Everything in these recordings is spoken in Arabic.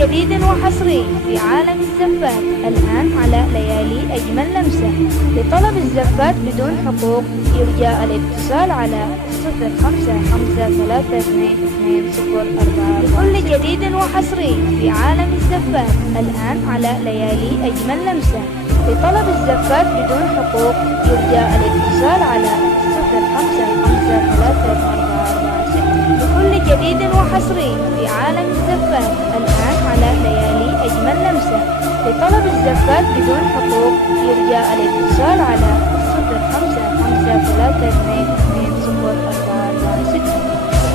جديد وحصري في عالم الزفات. الآن على ليالي أجمل لمسة. لطلب الزفات بدون حقوق يرجى الاتصال على 0553222044. لكل جديد وحصري في عالم الزفات. الآن على ليالي أجمل لمسة. لطلب الزفات بدون حقوق يرجى الاتصال على 0553222044. لكل جديد وحصري في عالم الزفات. الآن على ليالي أجمل لمسة. لطلب الزفات بدون حقوق يرجى الاتصال على 0553222044.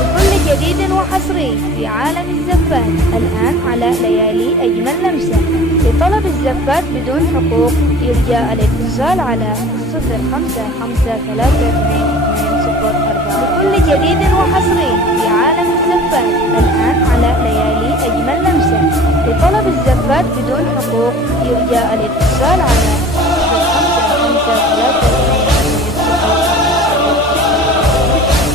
لكل جديد وحصري في عالم الزفات. الآن على ليالي أجمل لمسة. لطلب الزفات بدون حقوق يرجى الاتصال على 0553222044. لكل جديد وحصري في عالم الزفات. الآن على ليالي أجمل لمسة. لطلب الزفات بدون حقوق يرجى الاتصال على 0553222044.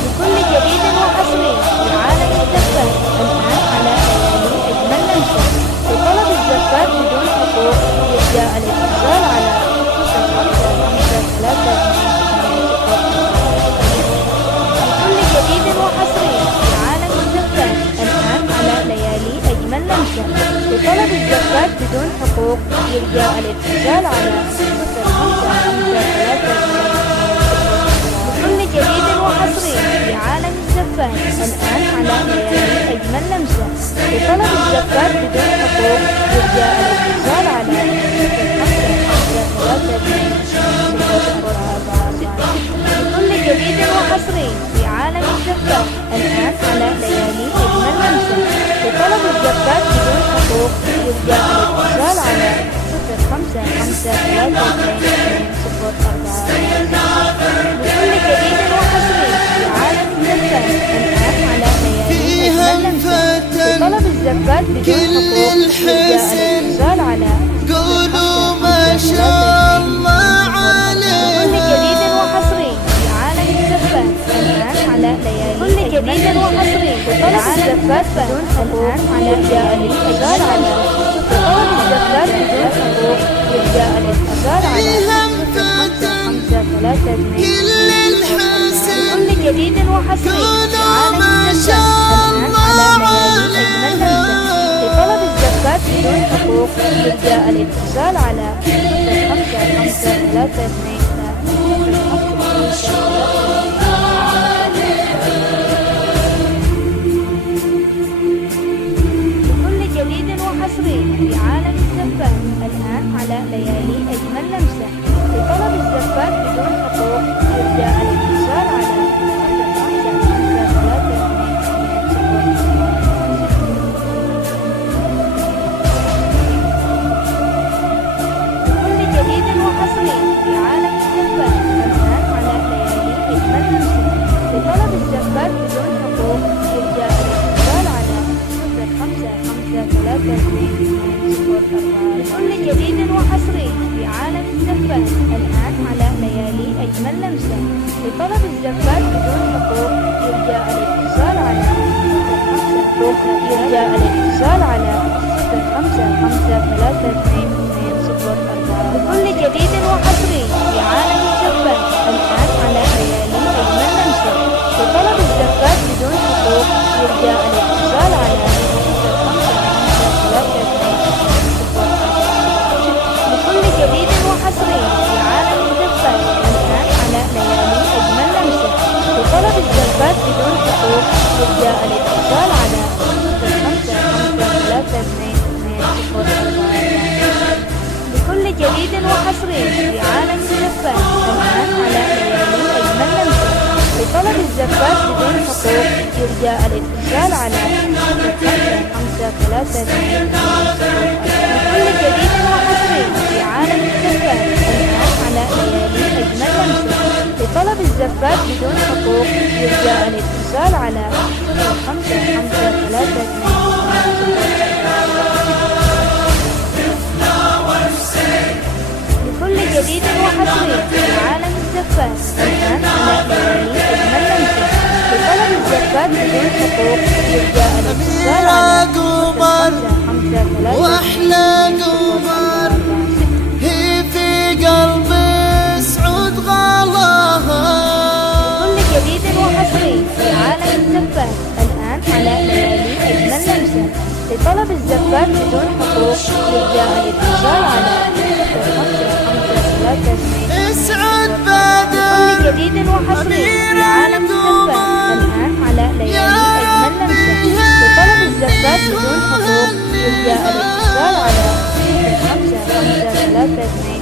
لكل جديد وحصري في عالم الزفات. الآن على ليالي أجمل لمسة. لطلب الزفات بدون حقوق يرجى الاتصال على 0553222044. جديد وحصري في عالم الزفات. الآن على ليالي أجمل لمسة. لطلب الزفات بدون حقوق يرجى الاتصال على 0553222044. لكل جديد وحصري في عالم الزفات. الآن على ليالي أجمل لمسة. لطلب الزفات بدون حقوق يرجى الاتصال على 0553222044. لكل جديد وحصري في عالم الزفات. الآن على ليالي أجمل لمسة. لطلب الزفات بدون حقوق يرجى الاتصال على 0553222044. لكل جديد وحصري في عالم الزفات. الآن على ليالي أجمل لمسة. لطلب الزفات بدون حقوق يرجى الاتصال على 0553222044. لكل جديد وحصري في عالم الزفات. الآن على ليالي كل جديد وحصري. لطلب الزفات بدون حقوق يرجى الاتصال على 0553222044. كل جديد وحصري في عالم الزفات. الآن على ليالي أجمل لمسة. لطلب الزفات بدون حقوق يرجى الاتصال على 0553222044. جديد وحصري في عالم الزفات. الآن على ليالي أجمل لمسة. لطلب الزفات بدون حقوق يرجى الاتصال على 0553222044. جديد وحصري في عالم الزفات. الآن على ليالي أجمل لمسة. لطلب الزفات بدون حقوق يرجى الاتصال على 0553222044. كل جديد وحصري في عالم الزفات. الآن على ليالي أجمل لمسة. لطلب الزفات بدون حقوق يرجى الاتصال على 0553222044. كل جديد وحصري في عالم الزفات. الآن على ليالي أجمل لمسة. لطلب الزفات بدون حقوق يرجى الاتصال على 0553222044. لكل جديد وحصري في عالم الزفات. الآن على ليالي أجمل لمسة. لطلب الزفات بدون حقوق يرجى الاتصال على 0553222044. لكل جديد وحصري في عالم الزفات. الآن على ليالي أجمل لمسة. لطلب الزفات بدون حقوق يرجى الاتصال على 0553222044. لكل جديد وحصري في عالم الزفات. الآن على ليالي أجمل لمسة. لطلب الزفات بدون حقوق يرجى الاتصال على 0553222044. لكل جديد وحصري في عالم الزفات. الآن على ليالي أجمل لمسة. لطلب الزفات بدون حقوق يرجى الاتصال على 0553222044. ثلاثة وأحلى قمر هي في قلبي سعود غلاها. بكل جديد وحصري في عالم الزفات الآن على ليالي أجمل لمسة. لطلب الزفات بدون حقوق يرجى الاتصال على 0553. اسعد بدر بكل جديد وحصري في عالم الزفات الآن على ليالي أجمل لمسة. لطلب الزفات بدون حقوق يرجى الاتصال على 0553.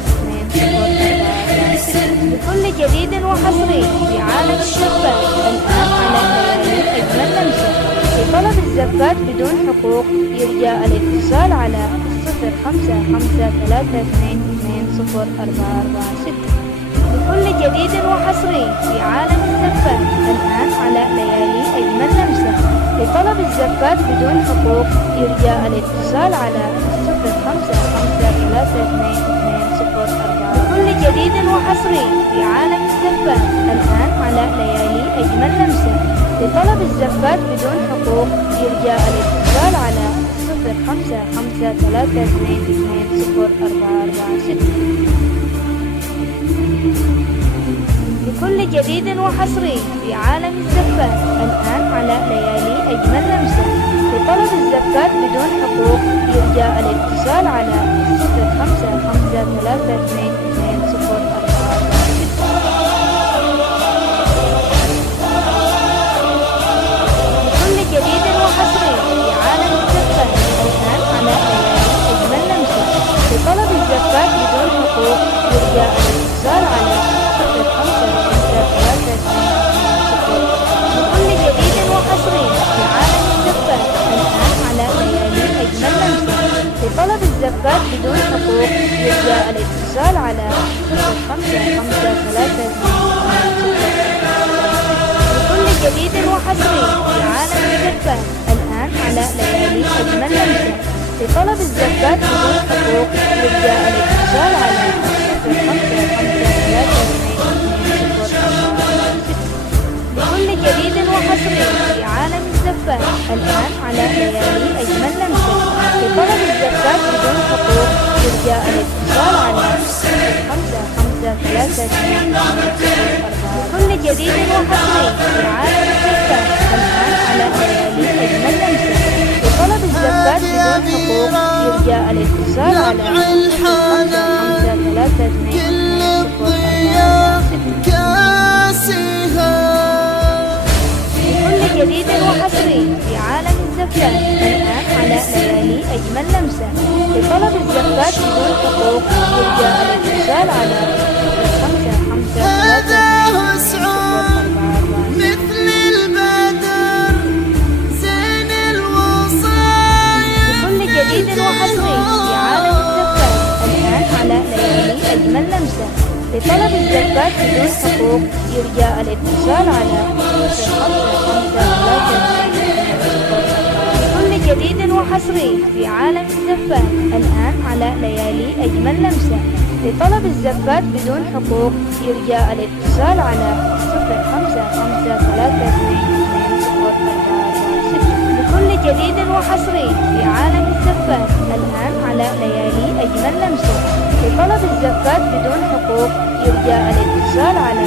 بكل جديد وحصري في عالم الزفات الآن على ليالي أجمل لمسة. لطلب الزفات بدون حقوق يرجى الاتصال على 0553220446. بكل جديد وحصري في عالم الزفات الآن على ليالي أجمل لمسة. لطلب الزفات بدون حقوق يرجى الاتصال على 0553220446. بكل جديد وحصري في عالم الزفات الآن على ليالي أجمل لمسة. لطلب الزفات بدون حقوق يرجى الاتصال على 0553220446. بكل جديد وحصري في عالم الزفات الآن على ليالي أجمل لمسة. لطلب الزفات بدون حقوق يرجى الاتصال على 0553220446. جديد وحصري في عالم الزفات الآن على ليالي أجمل لمسة. لطلب الزفات بدون حقوق يرجى الاتصال على 0553220446. بكل جديد وحصري في عالم الزفات الآن على ليالي أجمل لمسة. لطلب الزفات بدون حقوق يرجى الاتصال على 0553220446. بكل جديد وحصري في عالم الزفات الآن على ليالي أجمل لمسة. لطلب الزفات بدون حقوق يرجى الاتصال على 0553220446. بكل جديد وحصري في عالم الزفات الآن على ليالي أجمل لمسة. لطلب الزفات بدون حقوق يرجى الاتصال على 0553220446. بكل جديد وحصري في عالم الزفات الآن على ليالي أجمل لمسة. لطلب الزفات بدون حقوق يرجى الاتصال على 0553220446. بكل جديد وحصري في عالم الزفات الآن على ليالي أجمل لمسة. لطلب الزفات بدون حقوق يرجى الاتصال على 0553220446. مثل البدر زين الوصايا. بكل جديد وحصري في عالم الزفات الآن على ليالي أجمل لمسة. لطلب الزفات بدون حقوق يرجى الاتصال على 0553220446. بكل جديد وحصري في عالم الزفات الآن على ليالي أجمل لمسة. لطلب الزفات بدون حقوق يرجى الاتصال على 0553220446. بكل جديد وحصري في عالم الزفات الآن على ليالي أجمل لمسة. لطلب الزفات بدون حقوق يرجى الاتصال على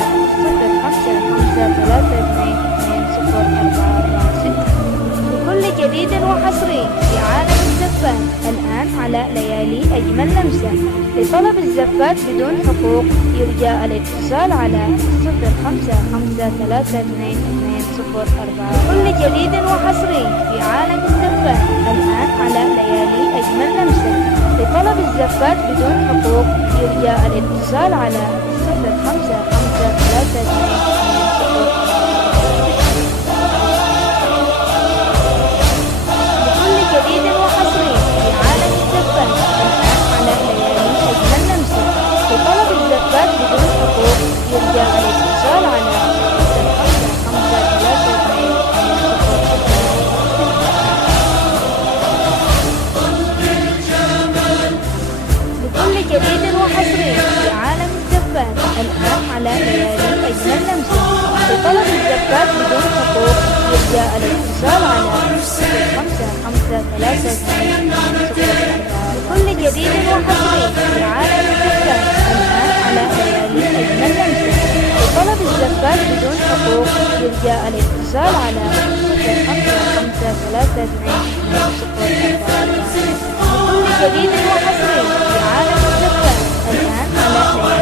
0553220446. بكل جديد وحصري في عالم الزفات الآن على ليالي أجمل لمسة. لطلب الزفات بدون حقوق يرجى الاتصال على 0553220446. بكل جديد وحصري في عالم الزفات الآن على ليالي أجمل لمسة. لطلب الزفات بدون حقوق يرجى الاتصال على 0553220446. بكل جديد وحصري في عالم الزفات الآن على ليالي أجمل لمسة. لطلب الزفات بدون حقوق يرجى الاتصال على 0553220446. بكل جديد وحصري في عالم الزفات الآن على ليالي أجمل لمسة. لطلب الزفات بدون حقوق يرجى الاتصال على 0553220446. يرجى الاتصال على 055322 لكل جديد وحصري في عالم الزفات الآن على ليالي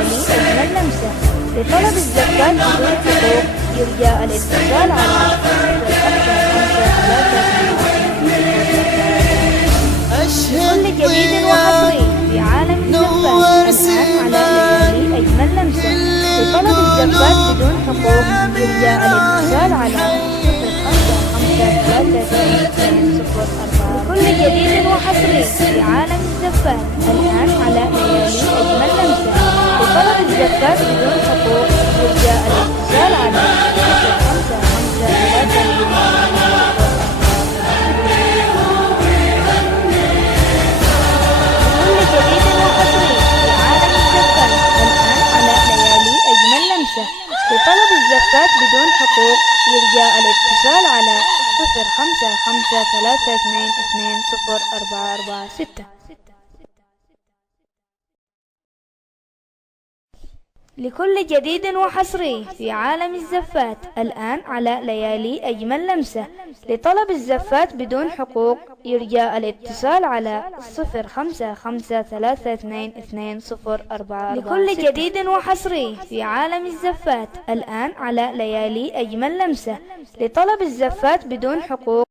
أجمل لمسة. لطلب الزفات بدون حقوق يرجى الاتصال على 055322 لكل جديد وحصري في عالم الزفات الآن على ليالي أجمل لمسة. لطلب الزفات بدون حقوق يرجى الاتصال على 055322 لكل جديد وحصري في عالم الزفات الآن على ليالي أجمل لمسة. لطلب الزفات بدون حقوق يرجى الاتصال على 055322 لكل جديد وحصري في عالم الزفات الآن على ليالي أجمل لمسة. لطلب الزفات بدون حقوق يرجى الاتصال على 055322 لكل جديد وحصري في عالم الزفات الآن على ليالي أجمل لمسة. لطلب الزفات بدون حقوق